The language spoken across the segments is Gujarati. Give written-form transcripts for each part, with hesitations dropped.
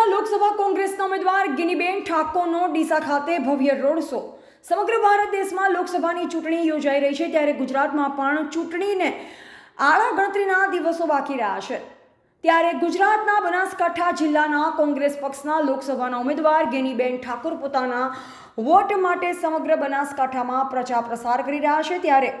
વડોદરા લોકસભા કોંગ્રેસના ઉમેદવાર ગિનીબેન ઠાકોરનો ડીસા ખાતે ભવ્ય રોડ શો। સમગ્ર ભારત દેશમાં લોકસભાની ચૂંટણી યોજાઈ રહી છે, ત્યારે ગુજરાતમાં પણ ચૂંટણીને આડા ગણતરીના દિવસો બાકી રહ્યા છે। ત્યારે ગુજરાતના બનાસકાંઠા જિલ્લાના કોંગ્રેસ પક્ષના લોકસભાના ઉમેદવાર ગિનીબેન ઠાકોર પોતાના વોટ માટે સમગ્ર બનાસકાંઠામાં પ્રચાર પ્રસાર કરી રહ્યા છે। ત્યારે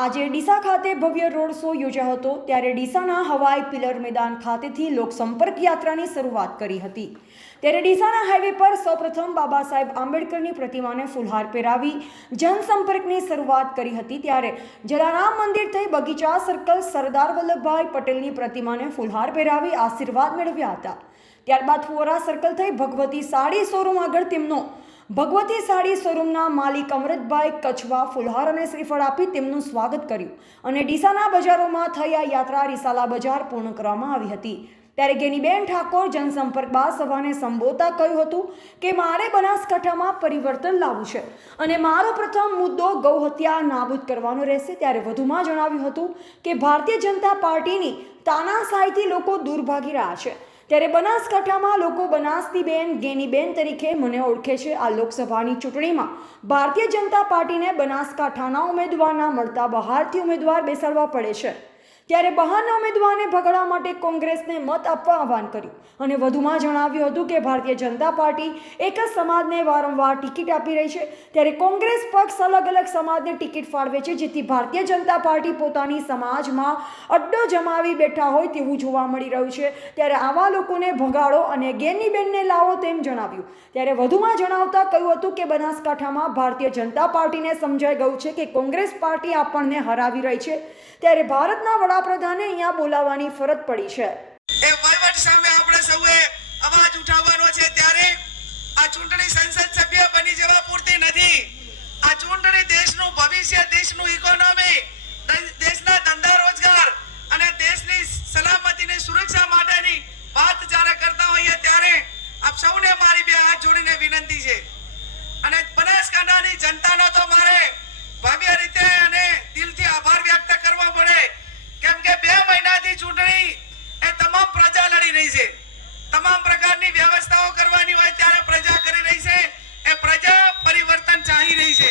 આજે ડીસા ખાતે ભવ્ય રોડ શો યોજાયો હતો। ત્યારે ડીસાના હવાઈ પિલર મેદાન ખાતેથી લોકસંપર્ક યાત્રાની શરૂઆત કરી હતી। ત્યારે ડીસાના હાઈવે પર સૌપ્રથમ બાબા સાહેબ આંબેડકરની પ્રતિમાને ફૂલહાર પહેરાવી જનસંપર્કની શરૂઆત કરી હતી। ત્યારે જલારામ મંદિર થઈ બગીચા સર્કલ સરદાર વલ્લભભાઈ પટેલની પ્રતિમાને ફૂલહાર પહેરાવી આશીર્વાદ મેળવ્યા હતા। ત્યારબાદ ફુવારા સર્કલ થઈ ભગવતી સાડી શોરૂમ આગળ તેમનો ભગવતી સાડી શોરૂમના માલિક અમૃતભાઈ કચ્છવા ફુલહાર અને શ્રીફળ આપી તેમનું સ્વાગત કર્યું અને ડીસાના બજારોમાં થઈ આ યાત્રા રિસાલા બજાર પૂર્ણ કરવામાં આવી હતી। ત્યારે ગિનીબેન ઠાકોર જનસંપર્ક બાદ સભાને સંબોધતા કહ્યું હતું કે મારે બનાસકાંઠામાં પરિવર્તન લાવવું છે અને મારો પ્રથમ મુદ્દો ગૌ હત્યા નાબૂદ કરવાનો રહેશે। ત્યારે વધુમાં જણાવ્યું હતું કે ભારતીય જનતા પાર્ટીની તાનાશાહીથી લોકો દૂર ભાગી રહ્યા છે। ત્યારે બનાસકાંઠામાં લોકો બનાસતીબેન ગેનીબેન તરીકે મને ઓળખે છે। આ લોકસભાની ચૂંટણીમાં ભારતીય જનતા પાર્ટીને બનાસકાંઠાના ઉમેદવારના મળતા બહારથી ઉમેદવાર બેસાડવા પડે છે। ત્યારે બહારના ઉમેદવારને ભગાડવા માટે કોંગ્રેસને મત આપવા આહવાન કર્યું અને વધુમાં જણાવ્યું હતું કે ભારતીય જનતા પાર્ટી એક જ સમાજને વારંવાર ટિકિટ આપી રહી છે। ત્યારે કોંગ્રેસ પક્ષ અલગ અલગ સમાજને ટિકિટ ફાળવે છે, જેથી ભારતીય જનતા પાર્ટી પોતાની સમાજમાં અડ્ડો જમાવી બેઠા હોય તેવું જોવા મળી રહ્યું છે। ત્યારે આવા લોકોને ભગાડો અને ગેનીબેનને લાવો તેમ જણાવ્યું। ત્યારે વધુમાં જણાવતા કહ્યું હતું કે બનાસકાંઠામાં ભારતીય જનતા પાર્ટીને સમજાઈ ગયું છે કે કોંગ્રેસ પાર્ટી આપણને હરાવી રહી છે। ત્યારે ભારતના વડાપ્રધાને અહીંયા બોલાવવાની ફરજ પડી છે। એ વહીવટ સામે આપણે સૌએ અવાજ ઉઠાવવાનો છે। ત્યારે આ ચૂંટણી સંસદ સભ્ય બની જવા પૂરતી નથી। આ ચૂંટણી દેશનું ભવિષ્ય, દેશનું ઇકોનોમી, દેશના ધંધા રોજગાર અને દેશની સલામતીની સુરક્ષા માટેની વાત જ્યારે કરતા હોઈએ ત્યારે આપ સૌને મારી બે હાથ જોડીને વિનંતી છે અને બનાસકાંઠાની જનતાનો તો મારે ભવ્ય રીતે અને દિલથી આભાર વ્યક્ત કરવા પડે, કેમ કે 2 મહિનાથી ચૂંટણી એ તમામ પ્રજા લડી રહી છે। તમામ પ્રકારની વ્યવસ્થાઓ કરવાની હોય ત્યારે પ્રજા કરી રહી છે। એ પ્રજા પરિવર્તન ચાહી રહી છે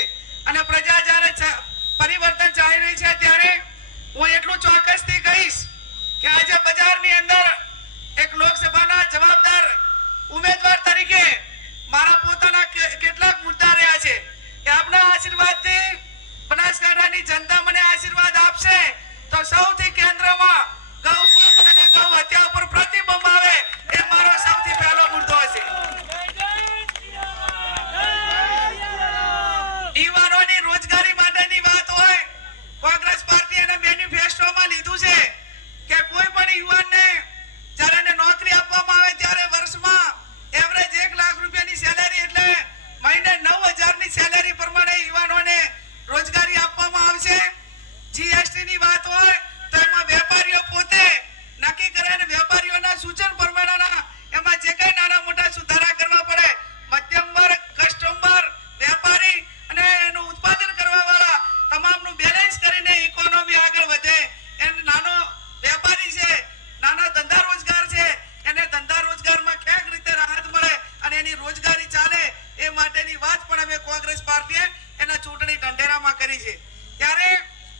અને પ્રજા જ્યારે પરિવર્તન ચાહી રહી છે ત્યારે હું એટલું ચોક્કસથી કહીશ કે આજે બજારની અંદર એક લોકસભાના જવાબદાર ઉમેદવાર તરીકે મારા પોતાના કેટલાક મુદ્દા રહ્યા છે કે આપના આશીર્વાદથી બનાસકાંઠાની જનતા મને આશીર્વાદ આપશે તો સૌથી કેન્દ્રમાં ગૌ હત્યા ઉપર પ્રતિબંધ આવે એ મારો સૌથી પહેલો મુદ્દો હશે। યુવાનોની રોજગારી માટેની વાત હોય, કોંગ્રેસ પાર્ટી અને મેનિફેસ્ટોમાં લીધું છે કે કોઈ પણ યુવાનને જ્યારે એને નોકરી આપવામાં આવે ત્યારે વર્ષમાં એવરેજ 1 લાખ રૂપિયાની સેલેરી એટલે મહિને 9,000 ની સેલેરી પ્રમાણે યુવાનોને રોજગારી આપવામાં આવશે। જીએસટી ની વાત હોય તો એમાં વેપારીઓ પોતે નક્કી કરે અને વેપારીઓના સૂચન પ્રમાણેના એમાં જે કઈ નાના મોટા સુધારા કરવા પડે, મધ્યમ વર્ગ, કસ્ટમર, વેપારી અને એનું ઉત્પાદન કરવા વાળા તમામનું બેલેન્સ કરીને ઇકોનોમી આગળ વધે। એને નાનો વેપારી છે, નાના ધંધા રોજગાર છે, એને ધંધા રોજગારમાં ક્યાંક રીતે રાહત મળે અને એની રોજગારી ચાલે એ માટેની વાત પણ અમે કોંગ્રેસ પાર્ટીએ એના ચૂંટણી ઢંઢેરામાં કરી છે। ત્યારે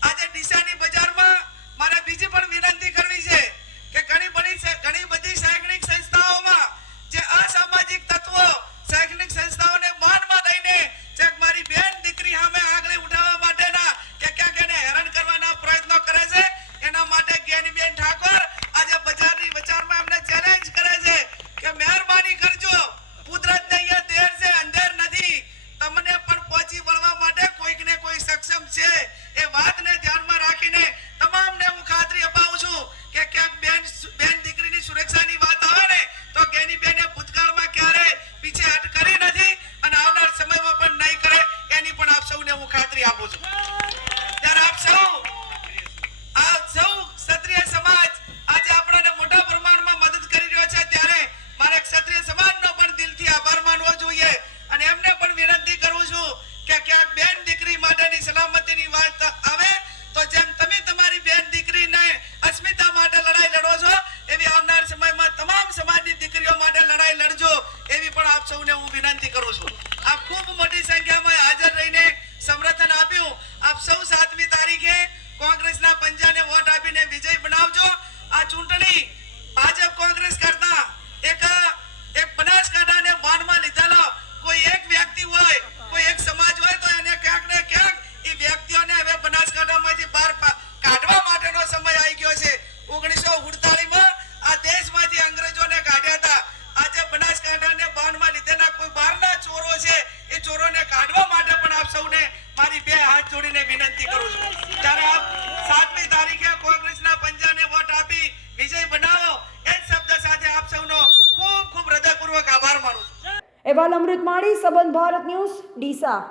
આજે ડીસાની બજારમાં મારે બીજી પણ વિનંતી કરવી છે કે ઘણી બધી શૈક્ષણિક સંસ્થાઓમાં જે અસામાજિક તત્વો શૈક્ષણિક સંસ્થાઓને માનમાં લઈને જે મારી બેન દીકરી સામે આગળ ઉઠાવવા માટેના કે ક્યાંક એને હેરાન કરવાના પ્રયત્નો કરે છે, એના માટે ગેનીબેન ઠાકોર આજે બજારની વિચારમાં એમને ચેલેન્જ કરે છે કે મહેરબાની કરજો, કુદરતને અહીંયા દેર છે અંધેર નથી, તમને પણ પહોંચી વળવા માટે કોઈક ને કોઈ સક્ષમ છે। એ વાતને ધ્યાનમાં રાખીને તમામને હું ખાતરી અપાવું છું કે ક્યાંક બેન દીકરીની સુરક્ષાની વાત આવે ને તો ગેનીબેને ભૂતકાળમાં ક્યારે પીછેહટ કરી નથી અને આવનાર સમયમાં પણ નહીં કરે, એની પણ આપ સૌને હું ખાતરી આપું છું। ત્યારે આપ સૌ ક્ષત્રિય સમાજ આજે આપણને મોટા પ્રમાણમાં મદદ કરી રહ્યો છે, ત્યારે મારે ક્ષત્રિય સમાજનો પણ દિલથી આભાર માનવો જોઈએ અને એમને પણ વિનંતી કરું છું કે ક્યાંક બેન દીકરી માટેની સલામતીની વાત આવે તો જેમ તમે પંજાને વોટ આપીને વિજય બનાવજો. આ ચૂંટણી ભાજપ કોંગ્રેસ કરતા એક બનાસકાંઠાને બાનમાં લીધેલો કોઈ એક વ્યક્તિ હોય, કોઈ એક સમાજ હોય તો એને ક્યાંક ને ક્યાંક એ વ્યક્તિઓને હવે બનાસકાંઠામાંથી બહાર કાઢવા માટેનો સમય આવી ગયો છે. 1948માં આ દેશમાંથી અંગ્રેજોને કાઢ્યા હતા. આજે બનાસકાંઠાને બાનમાં લીધેલા કોઈ બહારના ચોરો છે, એ ચોરોને કાઢવા માટે પણ આપ સૌને મારી બે હાથ જોડીને વિનંતી કરું છું. ત્યારે આપ 7મી તારીખે કોંગ્રેસના પંજાને વોટ આપી વિજય બનાવો એ જ શબ્દ સાથે આપ સૌનો ખૂબ ખૂબ હૃદયપૂર્વક આભાર માનું છું. અહેવાલ અમૃત માળી, સંબંધ ભારત ન્યૂઝ, ડીસા.